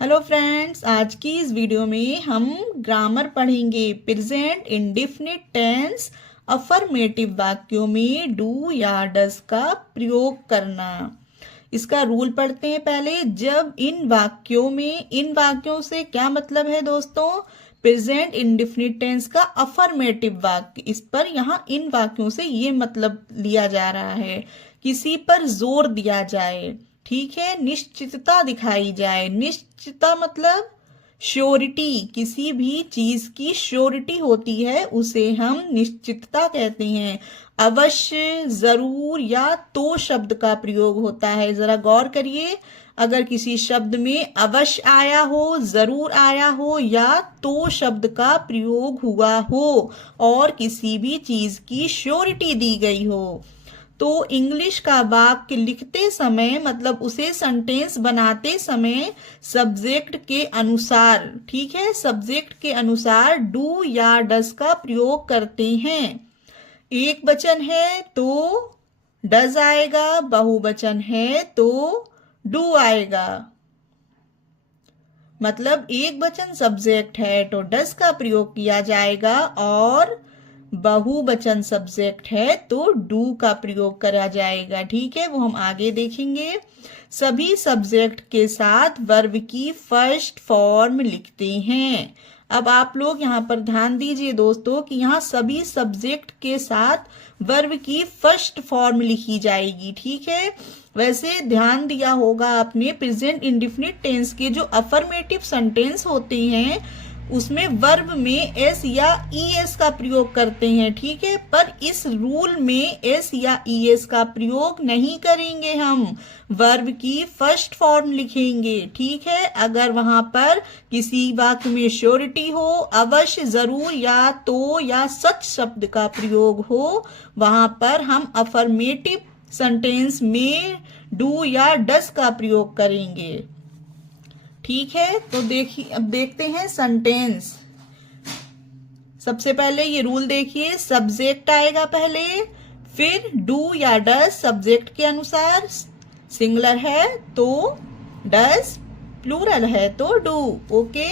Hello friends, आज की इस वीडियो में हम ग्रामर पढ़ेंगे। प्रेजेंट इंडेफिनिट टेंस अफर्मेटिव वाक्यों में डू या डज का प्रयोग करना। इसका रूल पढ़ते हैं पहले। जब इन वाक्यों से क्या मतलब है दोस्तों? प्रेजेंट इंडेफिनिट टेंस का अफर्मेटिव वाक्य, इस पर यहाँ इन वाक्यों से ये मतलब लिया जा रहा है, किसी पर जोर दिया जाए, ठीक है, निश्चितता दिखाई जाए। निश्चितता मतलब श्योरिटी, किसी भी चीज की श्योरिटी होती है उसे हम निश्चितता कहते हैं। अवश्य, जरूर या तो शब्द का प्रयोग होता है। जरा गौर करिए, अगर किसी शब्द में अवश्य आया हो, जरूर आया हो या तो शब्द का प्रयोग हुआ हो और किसी भी चीज की श्योरिटी दी गई हो, तो इंग्लिश का वाक्य लिखते समय मतलब उसे सेंटेंस बनाते समय सब्जेक्ट के अनुसार, ठीक है, सब्जेक्ट के अनुसार डू या डज का प्रयोग करते हैं। एक वचन है तो डज आएगा, बहुवचन है तो डू आएगा। मतलब एक वचन सब्जेक्ट है तो डज का प्रयोग किया जाएगा और बहुवचन सब्जेक्ट है तो डू का प्रयोग करा जाएगा, ठीक है, वो हम आगे देखेंगे। सभी सब्जेक्ट के साथ वर्ब की फर्स्ट फॉर्म लिखते हैं। अब आप लोग यहाँ पर ध्यान दीजिए दोस्तों कि यहाँ सभी सब्जेक्ट के साथ वर्ब की फर्स्ट फॉर्म लिखी जाएगी, ठीक है। वैसे ध्यान दिया होगा आपने, प्रेजेंट इंडेफिनिट टेंस के जो अफर्मेटिव सेंटेंस होते हैं उसमें वर्ब में एस या ईएस का प्रयोग करते हैं, ठीक है, पर इस रूल में एस या ईएस का प्रयोग नहीं करेंगे। हम वर्ब की फर्स्ट फॉर्म लिखेंगे, ठीक है। अगर वहां पर किसी वाक्य में श्योरिटी हो, अवश्य, जरूर या तो या सच शब्द का प्रयोग हो, वहां पर हम अफर्मेटिव सेंटेंस में डू या डज का प्रयोग करेंगे, ठीक है। तो देखिए, अब देखते हैं सेंटेंस। सबसे पहले ये रूल देखिए, सब्जेक्ट आएगा पहले, फिर डू या डज सब्जेक्ट के अनुसार, सिंगुलर है तो डज, प्लूरल है तो डू, ओके।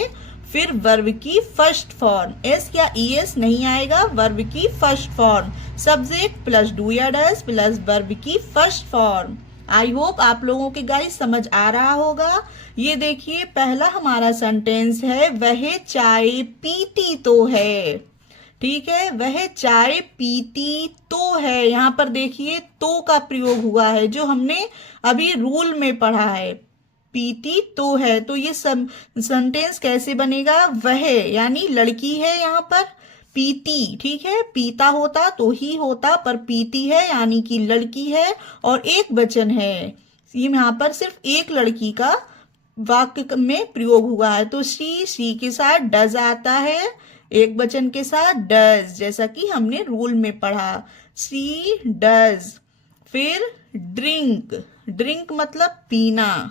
फिर वर्ब की फर्स्ट फॉर्म, एस या ईएस नहीं आएगा, वर्ब की first form, subject plus do या डज प्लस वर्ब की फर्स्ट फॉर्म। आई होप आप लोगों के गाइस समझ आ रहा होगा। ये देखिए, पहला हमारा सेंटेंस है, वह चाय पीती तो है, ठीक है, वह चाय पीती तो है। यहाँ पर देखिए तो का प्रयोग हुआ है जो हमने अभी रूल में पढ़ा है, पीती तो है। तो ये सब सेंटेंस कैसे बनेगा? वह यानी लड़की है, यहाँ पर पीती, ठीक है, पीता होता तो ही होता, पर पीती है यानी कि लड़की है और एक वचन है। ये यहाँ पर सिर्फ एक लड़की का वाक्य में प्रयोग हुआ है, तो सी के साथ डज आता है, एक वचन के साथ डज, जैसा कि हमने रूल में पढ़ा, सी डज। फिर ड्रिंक, ड्रिंक मतलब पीना,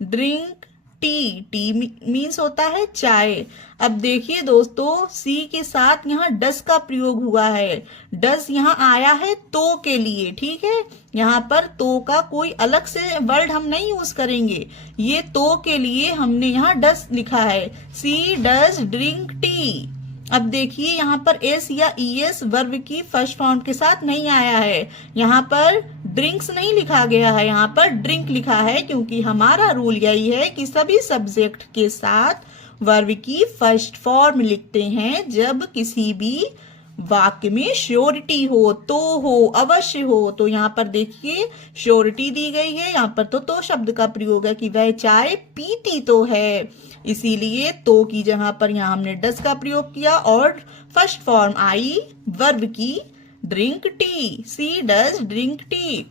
ड्रिंक टी मीन्स होता है चाय। अब देखिए दोस्तों, सी के साथ यहाँ डस का प्रयोग हुआ है, डस यहाँ आया है तो के लिए, ठीक है। यहाँ पर तो का कोई अलग से वर्ड हम नहीं यूज करेंगे, ये तो के लिए हमने यहाँ डस लिखा है, सी डस ड्रिंक टी। अब देखिए यहाँ पर एस या ईएस वर्ब की फर्स्ट फॉर्म के साथ नहीं आया है, यहाँ पर ड्रिंक्स नहीं लिखा गया है, यहाँ पर ड्रिंक लिखा है, क्योंकि हमारा रूल यही है कि सभी सब्जेक्ट के साथ वर्ब की फर्स्ट फॉर्म लिखते हैं जब किसी भी वाक्य में श्योरिटी हो, तो हो, अवश्य हो। तो यहाँ पर देखिए श्योरिटी दी गई है, यहाँ पर तो शब्द का प्रयोग है कि वह चाय पीती तो है, इसीलिए तो की जगह पर यहाँ हमने डस का प्रयोग किया और फर्स्ट फॉर्म आई वर्ब की, drink tea, she does drink tea.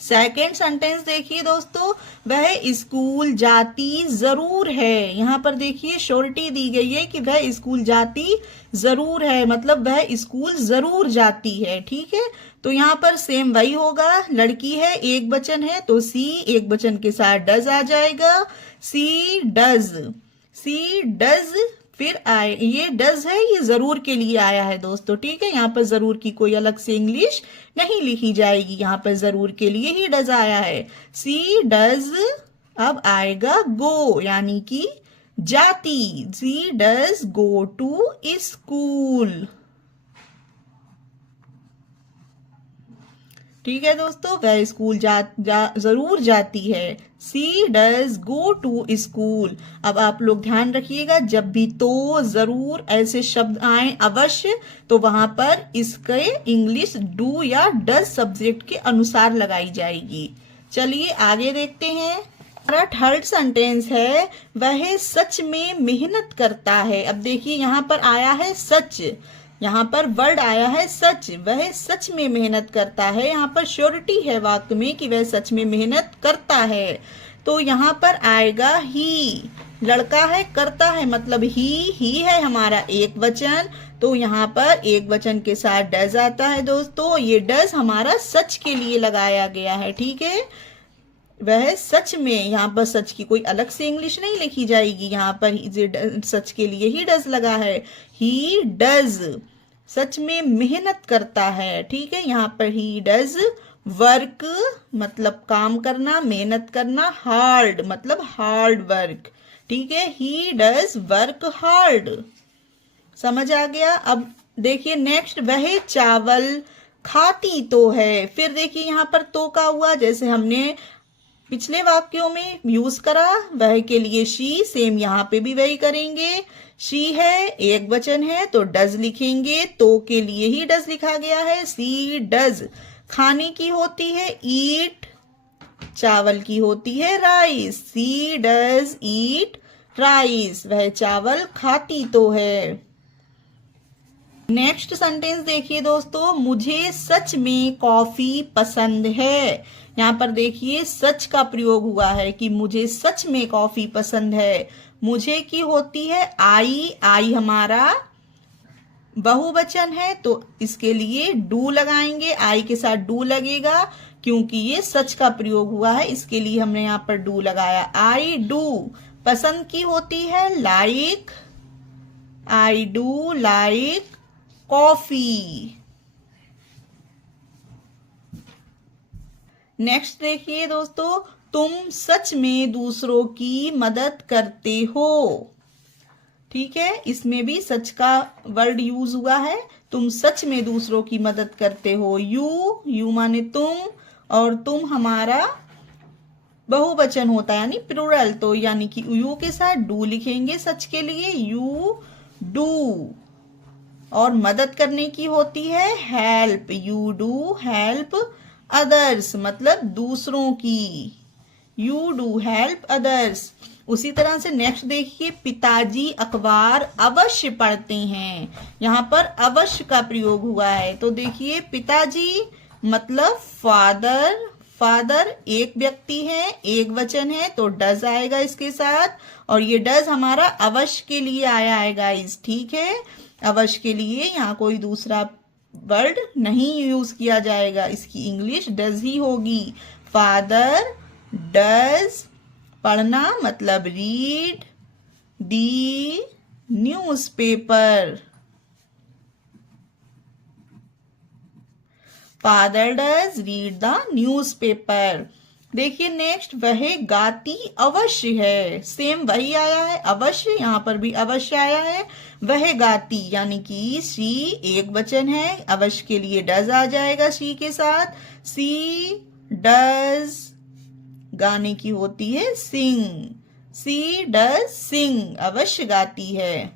Second sentence देखिए दोस्तों, वह स्कूल जाती जरूर है। यहाँ पर देखिए श्योरिटी दी गई है कि वह स्कूल जाती जरूर है, मतलब वह स्कूल जरूर जाती है, ठीक है। तो यहाँ पर सेम वही होगा, लड़की है, एक वचन है तो सी एक वचन के साथ डज आ जाएगा, सी डज, सी डज। फिर आए, ये डज है, ये जरूर के लिए आया है दोस्तों, ठीक है। यहाँ पर जरूर की कोई अलग से इंग्लिश नहीं लिखी जाएगी, यहाँ पर जरूर के लिए ही डज आया है, सी डज अब आएगा गो यानी कि जाती। She does go to school. ठीक है दोस्तों, वह स्कूल जरूर जाती है। She does go to school. अब आप लोग ध्यान रखिएगा, जब भी तो, जरूर ऐसे शब्द आए अवश्य, तो वहां पर इसके इंग्लिश डू या डज सब्जेक्ट के अनुसार लगाई जाएगी। चलिए आगे देखते हैं। हमारा थर्ड सेंटेंस है, वह सच में मेहनत करता है। अब देखिए यहाँ पर आया है सच, यहाँ पर वर्ड आया है सच। वह सच में मेहनत करता है, यहाँ पर श्योरिटी है वाक्य में कि वह सच में मेहनत करता है। तो यहाँ पर आएगा ही। लड़का है, करता है, मतलब ही है हमारा एक वचन। तो यहाँ पर एक वचन के साथ डज आता है दोस्तों। ये डज हमारा सच के लिए लगाया गया है। ठीक है, वह सच में, यहाँ पर सच की कोई अलग से इंग्लिश नहीं लिखी जाएगी, यहाँ पर सच के लिए ही डज लगा है। ही डज सच में मेहनत करता है। ठीक है, यहाँ पर ही डज वर्क मतलब काम करना, मेहनत करना, हार्ड मतलब हार्ड वर्क। ठीक है, ही डज वर्क हार्ड। समझ आ गया। अब देखिए नेक्स्ट, वह चावल खाती तो है। फिर देखिए यहाँ पर तो का हुआ, जैसे हमने पिछले वाक्यों में यूज करा, वह के लिए शी, सेम यहाँ पे भी वही करेंगे। शी है, एक वचन है तो डज लिखेंगे, तो के लिए ही डज लिखा गया है। सी डज खाने की होती है ईट, चावल की होती है rice. She does eat rice, वह चावल खाती तो है। नेक्स्ट सेंटेंस देखिए दोस्तों, मुझे सच में कॉफी पसंद है। यहाँ पर देखिए सच का प्रयोग हुआ है कि मुझे सच में कॉफी पसंद है। मुझे की होती है आई, आई हमारा बहुवचन है तो इसके लिए डू लगाएंगे, आई के साथ डू लगेगा क्योंकि ये सच का प्रयोग हुआ है, इसके लिए हमने यहाँ पर डू लगाया। आई डू पसंद की होती है like, I do like coffee. Next देखिए दोस्तों, तुम सच में दूसरों की मदद करते हो। ठीक है, इसमें भी सच का वर्ड यूज हुआ है। तुम सच में दूसरों की मदद करते हो। यू माने तुम, और तुम हमारा बहुवचन होता है यानी प्लूरल, तो यानी कि यू के साथ डू लिखेंगे सच के लिए, यू डू। और मदद करने की होती है help, you do help others मतलब दूसरों की, यू डू हेल्प अदर्स। उसी तरह से नेक्स्ट देखिए, पिताजी अखबार अवश्य पढ़ते हैं। यहाँ पर अवश्य का प्रयोग हुआ है, तो देखिए पिताजी मतलब फादर, फादर एक व्यक्ति है, एक वचन है तो डज आएगा इसके साथ, और ये डज हमारा अवश्य के लिए आया है गाइस। ठीक है, अवश्य के लिए यहाँ कोई दूसरा वर्ड नहीं यूज किया जाएगा, इसकी इंग्लिश डज ही होगी। फादर डज पढ़ना मतलब read the newspaper, father does read the newspaper. देखिए नेक्स्ट, वह गाती अवश्य है। सेम वही आया है अवश्य, यहाँ पर भी अवश्य आया है। वह गाती यानी कि शी एक वचन है, अवश्य के लिए डज आ जाएगा शी के साथ। सी डज गाने की होती है सिंग, सी डज सिंग अवश्य गाती है।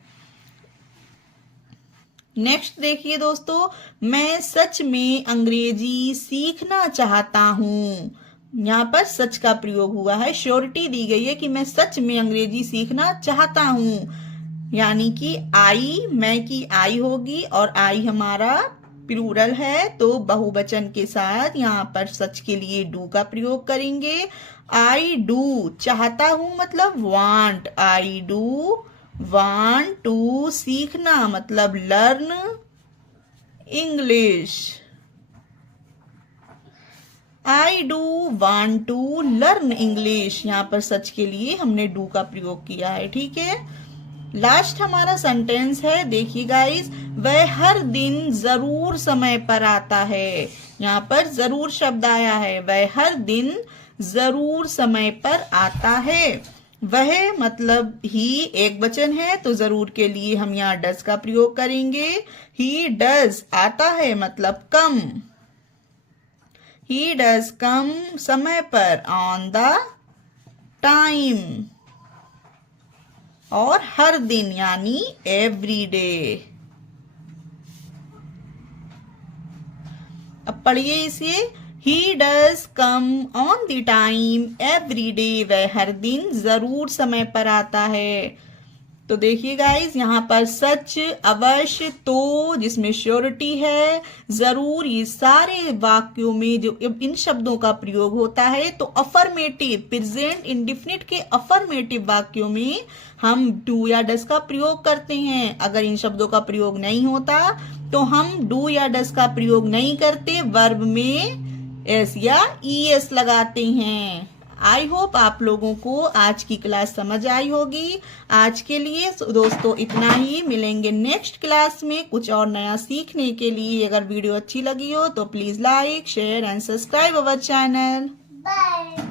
नेक्स्ट देखिए दोस्तों, मैं सच में अंग्रेजी सीखना चाहता हूँ। यहाँ पर सच का प्रयोग हुआ है, श्योरिटी दी गई है कि मैं सच में अंग्रेजी सीखना चाहता हूँ, यानी कि आई, मैं की आई होगी और आई हमारा प्लूरल है तो बहुवचन के साथ यहाँ पर सच के लिए डू का प्रयोग करेंगे। आई डू चाहता हूँ मतलब want, I do want to सीखना मतलब learn English, I do want to learn English. यहाँ पर सच के लिए हमने डू का प्रयोग किया है। ठीक है, लास्ट हमारा सेंटेंस है, देखिए गाइस, वह हर दिन जरूर समय पर आता है। यहाँ पर जरूर शब्द आया है, वह हर दिन जरूर समय पर आता है। वह मतलब ही एक वचन है तो जरूर के लिए हम यहाँ डज का प्रयोग करेंगे। ही डज आता है मतलब कम। ही डज कम समय पर, ऑन द टाइम। और हर दिन यानी एवरी डे। अब पढ़िए इसे। He does come on the time every day. वह हर दिन जरूर समय पर आता है। तो देखिए गाइस, यहाँ पर सच, अवश्य, तो जिसमें श्योरिटी है, जरूर, ये सारे वाक्यों में जो इन शब्दों का प्रयोग होता है तो अफर्मेटिव, प्रेजेंट इंडेफिनिट के अफर्मेटिव वाक्यों में हम डू या डस का प्रयोग करते हैं। अगर इन शब्दों का प्रयोग नहीं होता तो हम डू या डस का प्रयोग नहीं करते, वर्ब में एस या ईएस लगाते हैं। आई होप आप लोगों को आज की क्लास समझ आई होगी। आज के लिए दोस्तों इतना ही। मिलेंगे नेक्स्ट क्लास में कुछ और नया सीखने के लिए। अगर वीडियो अच्छी लगी हो तो please like, share and subscribe our channel. Bye.